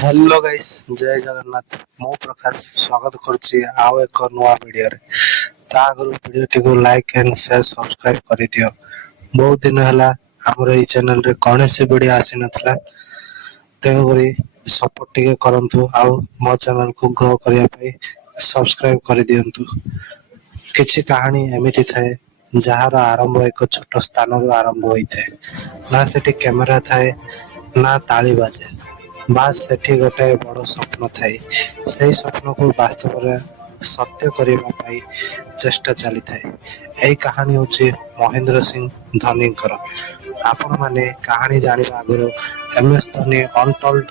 Hello guys, जय जगन्नाथ। मु प्रकाश स्वागत करुच्ची आउ एक नुआ वीडियो रे। ता आगु वीडियो को लाइक एंड शेयर सब्सक्राइब कर दियो। बहुत दिन हला हमर ई चैनल रे कौनसी वीडियो आसी नथला, तेणु करी सपोर्ट टिके करंतु आउ मो चैनल को ग्रो करिया पई सब्सक्राइब कर दियंतु। किछि कहानी एमिति थाए जहार आरंभ एक छोट स्थान आरंभ होइते, ना सेठी कैमेरा थाए ना ताली बाजे, बास सेठी गोटे बड़ स्वप्न थाए। सेही स्वप्न को वास्तव रे सत्य करिबा पई चेष्टा चली थाए। एई कहानी होची महेंद्र सिंह धोनीकर। आपण माने कहानी जानिबा आगरो एमएस धोनी अनटोल्ड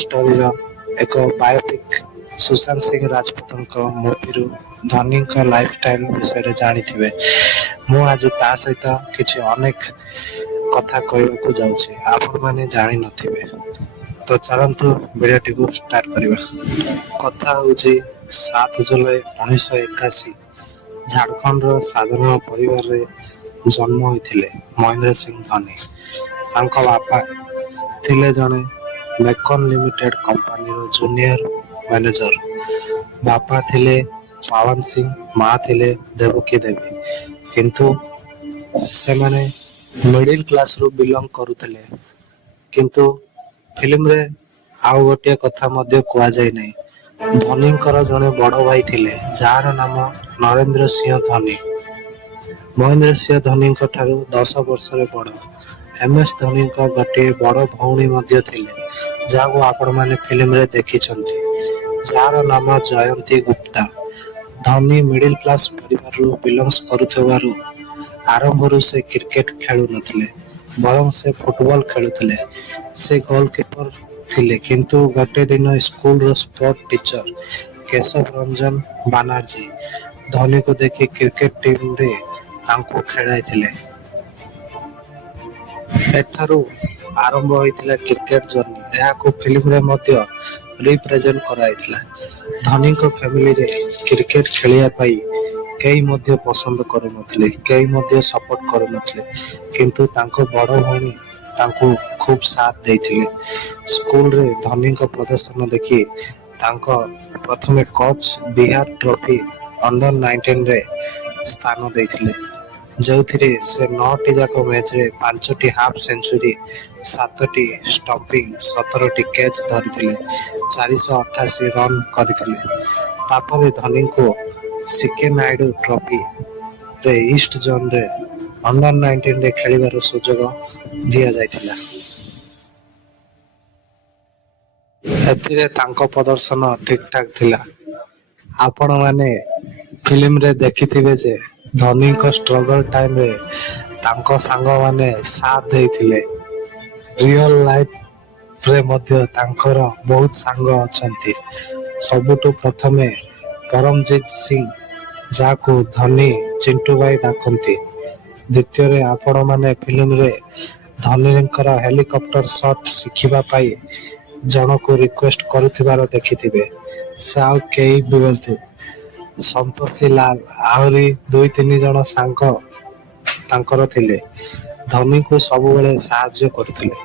स्टोरी रो एक biopic Sushant Singh Rajput movie Dhoni lifestyle विषय जानी। मु आज ता सहित किछि अनेक कथा कहवाक जाऊँगी, आपण माने जानी नथिबे। तो चलतु वीडियोटी को स्टार्ट करिबा। कथा होची 7 जुलाई 1981 झारखंड रो साधारण परिवार रे जन्म होइथिले महेंद्र सिंह धोनी। तांको बापा थिले जने मेकन लिमिटेड कंपनी रो जूनियर मैनेजर। बापा थिले पवन सिंह, माँ थिले देवकी देवी। किंतु से माने मिडिल क्लास रो बिलोंग करुथिले। किंतु फिल्म रे आउ गोटे कथा मध्य कुआ जाय नै। धोनीकर जने बड़ भाई थिले जार नाम नरेंद्र सिंह धोनी। महेंद्र सिंह धोनी ठारू 10 वर्ष रे बड़। एमएस धोनी गोटे बड़ भौणी मध्य थिले, जाको आपण माने फिल्म रे देखिछंती, जार नाम जयंती गुप्ता। धोनी मिडिल क्लास परिवार रो बिलोंग्स करुथबारु आरंभरू से क्रिकेट खेलु नथिले, बरं से फुटबॉल खेलुथिले। से गोलकीपर थिले, किंतु गोटे दिन स्कूल रो स्पोर्ट टीचर केशव रंजन बानर्जी धोनी को देखि क्रिकेट टीम रे तांको खेळाई थिले। एठारू आरंभ होइथिला क्रिकेट जर्नी। ଏହା को फिल्म रे मध्य रिप्रेजेंट कराइथिला। धोनी को फैमिली रे क्रिकेट खेलिया पाई केही मध्य पसंद करू नथिले, केही मध्य सपोर्ट करू नथिले, किंतु तांको बड़ भौणी तांको खूब साथ देइथिले। स्कूल रे धोनी को प्रदर्शन देखि तांको प्रथमे कोच बिहार ट्रॉफी अंडर 19 रे स्थान देइथिले, जोथिरे से 9टी जाक मैच रे 5टी हाफ सेंचुरी, 7टी स्टंपिंग, 17टी कैच धरिथिले, 488 रन करिथिले। तापरे धोनी को सीके नायडू ट्रॉफी रे ईस्ट जोन रे अंडर 19 रे खेलिबार सुजोग दिया जायतिला। एथिरे तांको प्रदर्शन ठीक ठाक थिला। आपण माने फिल्म रे देखिथिबे जे धोनी को स्ट्रगल टाइम रे तांको सांग माने साथ देइथिले। रियल लाइफ रे मध्य तांकर बहुत सांग अछंती। सबुटु प्रथमे परमजीत सिंह, जाको धोनी चिंटू भाई डाकंती। द्वितीय रे आपण माने फिल्म रे धोनीकर हेलिकॉप्टर शॉट शिखिबा पाई जन को रिक्वेस्ट करुथिबार देखिथिबे। से आउ केही बिबंती संतोषी लाल आहरी 2-3 जन सांग तांकर थिले, धोनी को सब बेले सहाय्य करुथिले।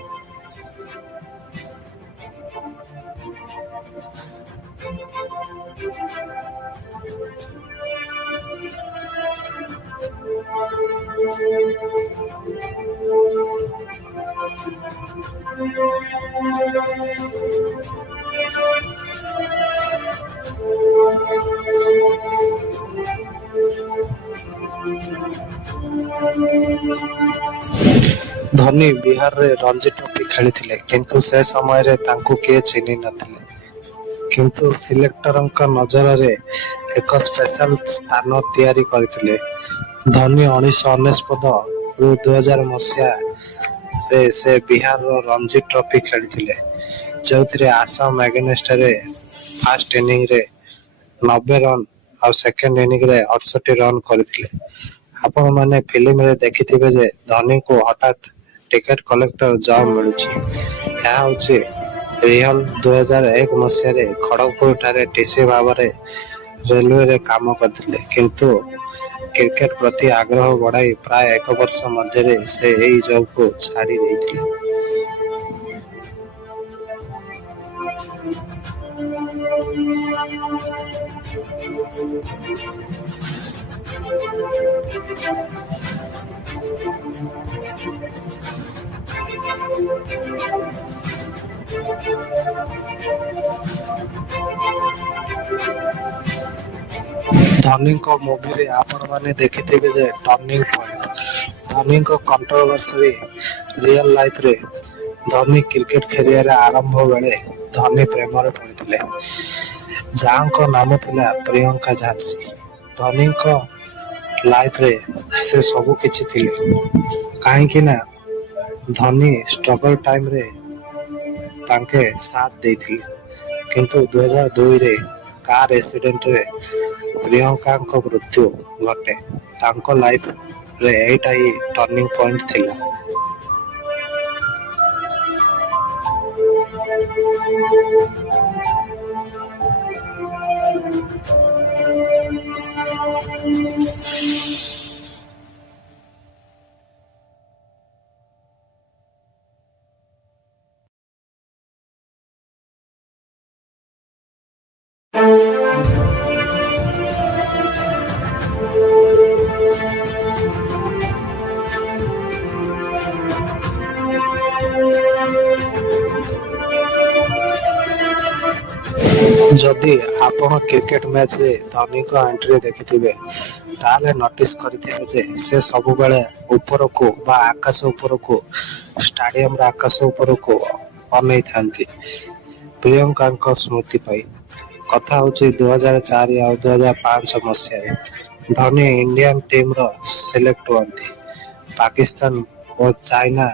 धोनी बिहार रे रणजी ट्रॉफी खेलिथिले, किंतु से समय रे तांको के चिन्हि नथिले। किंतु सिलेक्टरଙ୍କ नजर रे एक स्पेशल स्थान तैयारी करथिले। धोनी 1999 रु 2000 मसिया रे से बिहार रो रणजी ट्रॉफी खेलिथिले, जोथिरे आसाम एगेंस्ट रे फर्स्ट इनिंग रे 90 रन और सेकंड इनिंग रे 68 रन करथिले। आपण माने फिल्म रे देखिथिबे जे धोनी को हठात टिकट कलेक्टर जॉब मिलुची। ଏହା होची रियल 2001 मसिया रे खड़गपुर ठारे टीसी भाव रे रेलवे रे काम करथिले, किंतु क्रिकेट प्रति आग्रह बढ़ाई प्राय 1 वर्ष मध्य से यही जॉब को छाड़ी देथिले। ଧୋନିଙ୍କ ମୁଭିରେ ଆପଣମାନେ ଦେଖିଥିବେ ଯେ ଟର୍ଣ୍ଣିଂ ପଏଣ୍ଟ। ଧୋନିଙ୍କ କଣ୍ଟ୍ରୋଭର୍ସି ରିଅଲ ଲାଇଫରେ ଧୋନି କ୍ରିକେଟ କ୍ୟାରିୟର ଆରମ୍ଭ ବେଳେ ଧୋନି ପ୍ରେମରେ ପଡ଼ିଥିଲେ, ଯାହାଙ୍କ ନାମ ଥିଲା ପ୍ରିୟଙ୍କା ଝାଂସି। ଧୋନିଙ୍କ ଲାଇଫରେ ସେ ସବୁ କିଛି ଥିଲେ, କାହିଁକି ନା ଧୋନି ଷ୍ଟ୍ରଗଲ ଟାଇମରେ ତାଙ୍କେ ସାଥ ଦେଇଥିଲେ। କିନ୍ତୁ 2002ରେ କାର ଆକ୍ସିଡେଣ୍ଟରେ ପ୍ରିୟଙ୍କାଙ୍କ ମୃତ୍ୟୁ ଘଟେ। ତାଙ୍କ ଲାଇଫରେ ଏଇଟା ହିଁ ଟର୍ଣ୍ଣିଂ ପଏଣ୍ଟ ଥିଲା। ଯଦି ଆପଣ କ୍ରିକେଟ ମ୍ୟାଚରେ ଧୋନିଙ୍କ ଏଣ୍ଟ୍ରି ଦେଖିଥିବେ, ତାହେଲେ ନୋଟିସ୍ କରିଥିବେ ଯେ ସେ ସବୁବେଳେ ଉପରକୁ ବା ଆକାଶ ଉପରକୁ, ଷ୍ଟାଡିୟମର ଆକାଶ ଉପରକୁ ଅନେଇଥାନ୍ତି ପ୍ରିୟଙ୍କାଙ୍କ ସ୍ମୃତି ପାଇଁ। କଥା ହେଉଛି 2004 ଆଉ 2005 ମସିହାରେ ଧୋନି ଇଣ୍ଡିଆନ ଟିମର ସିଲେକ୍ଟ ହୁଅନ୍ତି। ପାକିସ୍ତାନ ଓ ଚାଇନା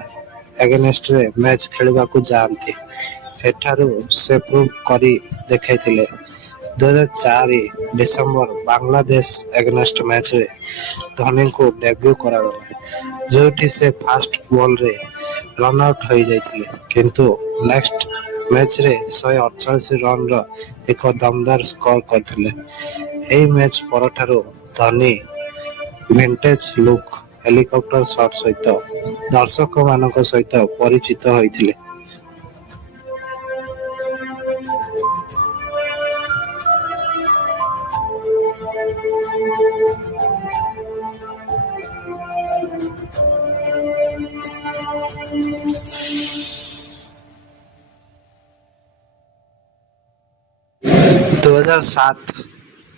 ଏଗେନେଷ୍ଟରେ ମ୍ୟାଚ୍ ଖେଳିବାକୁ ଯାଆନ୍ତି। ଏଠାରୁ ସେ ପ୍ରୁଭ୍ କରି ଦେଖାଇଥିଲେ। 2004 ଡିସେମ୍ବର ବାଂଲାଦେଶ ଏଗେନେଷ୍ଟ ମ୍ୟାଚରେ ଧୋନିଙ୍କୁ ଡେବ୍ୟୁ କରାଗଲା, ଯେଉଁଠି ସେ ଫାଷ୍ଟ ବଲରେ ରନ୍ ଆଉଟ୍ ହୋଇଯାଇଥିଲେ। କିନ୍ତୁ ନେକ୍ସଟ ମ୍ୟାଚରେ 148 ରନର ଏକ ଦମଦାର ସ୍କୋର କରିଥିଲେ। ଏହି ମ୍ୟାଚ୍ ପରଠାରୁ Dhoni vintage look helicopter shot ସହିତ ଦର୍ଶକମାନଙ୍କ ସହିତ ପରିଚିତ ହୋଇଥିଲେ।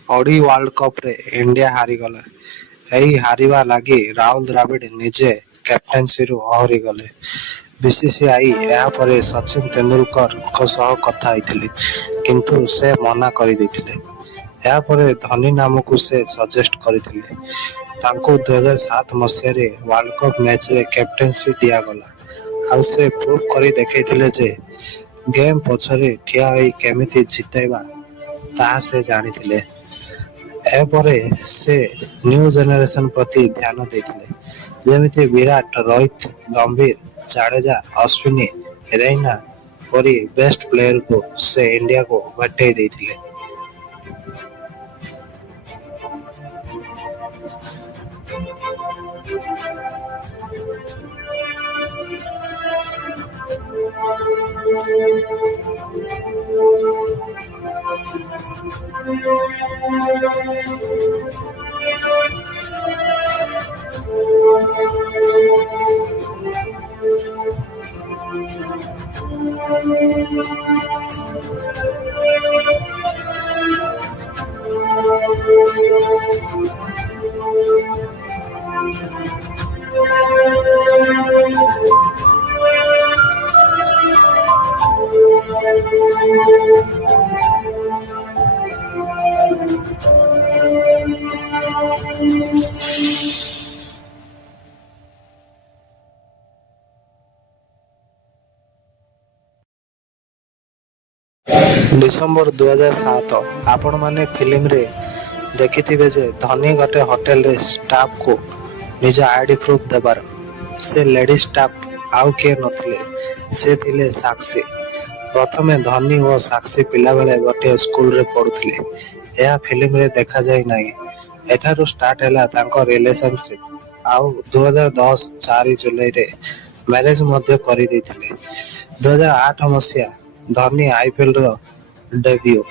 ଓଡି ୱାର୍ଲଡ କପରେ ଇଣ୍ଡିଆ ହାରିଗଲା। ଏହି ହାରିବା ଲାଗି ରାହୁଲ ଦ୍ରାବିଡ ନିଜେ କ୍ୟାପ୍ଟେନ୍ସିରୁ ଓହରିଗଲେ। ବିସିସିଆଇ ଏହାପରେ ସଚିନ ତେନ୍ଦୁଲକରଙ୍କ ସହ କଥା ହୋଇଥିଲେ, କିନ୍ତୁ ସେ ମନା କରିଦେଇଥିଲେ। ଏହାପରେ ଧୋନି ନାମକୁ ସେ ସଜେଷ୍ଟ କରିଥିଲେ। ତାଙ୍କୁ 2007 ମସିହାରେ ୱାର୍ଲଡ କପ୍ ମ୍ୟାଚରେ କ୍ୟାପ୍ଟେନ୍ସି ଦିଆଗଲା, ଆଉ ସେ ପ୍ରୁଭ୍ କରି ଦେଖାଇଥିଲେ ଯେ ଗେମ୍ ପଛରେ ଠିଆ ହୋଇ କେମିତି ଜିତାଇବା ତାହା ସେ ଜାଣିଥିଲେ। ଏହାପରେ ସେ ନ୍ୟୁ ଜେନେରେସନ ପ୍ରତି ଧ୍ୟାନ ଦେଇଥିଲେ, ଯେମିତି ବିରାଟ, ରୋହିତ, ଗମ୍ଭୀର, ଜାଡେଜା, ଅଶ୍ୱିନ, ରୈନା ପରି ବେଷ୍ଟ ପ୍ଲେୟରକୁ ସେ ଇଣ୍ଡିଆକୁ ଭେଟାଇ ଦେଇଥିଲେ। ଡିସେମ୍ବର 2007 ଆପଣମାନେ ଫିଲ୍ମରେ ଦେଖିଥିବେ ଯେ ଧୋନି ଗୋଟେ ହୋଟେଲରେ ଷ୍ଟାଫକୁ ନିଜ ଆଇଡି ପ୍ରୁଫ୍ ଦେବାର। ସେ ଲେଡି ଷ୍ଟାଫ୍ ଆଉ କିଏ ନଥିଲେ, ସେ ଥିଲେ ସାକ୍ଷୀ। ପ୍ରଥମେ ଧୋନି ଓ ସାକ୍ଷୀ ପିଲାବେଳେ ଗୋଟିଏ ସ୍କୁଲରେ ପଢୁଥିଲେ। ଏହା ଫିଲ୍ମରେ ଦେଖାଯାଇ ନାହିଁ। ଏଠାରୁ ଷ୍ଟାର୍ଟ ହେଲା ତାଙ୍କ ରିଲେସନସିପ୍, ଆଉ 2010 4 ଜୁଲାଇରେ ମ୍ୟାରେଜ ମଧ୍ୟ କରିଦେଇଥିଲେ। 2008 ମସିହା ଧୋନି ଆଇପିଏଲର ଡେବ୍ୟୁ।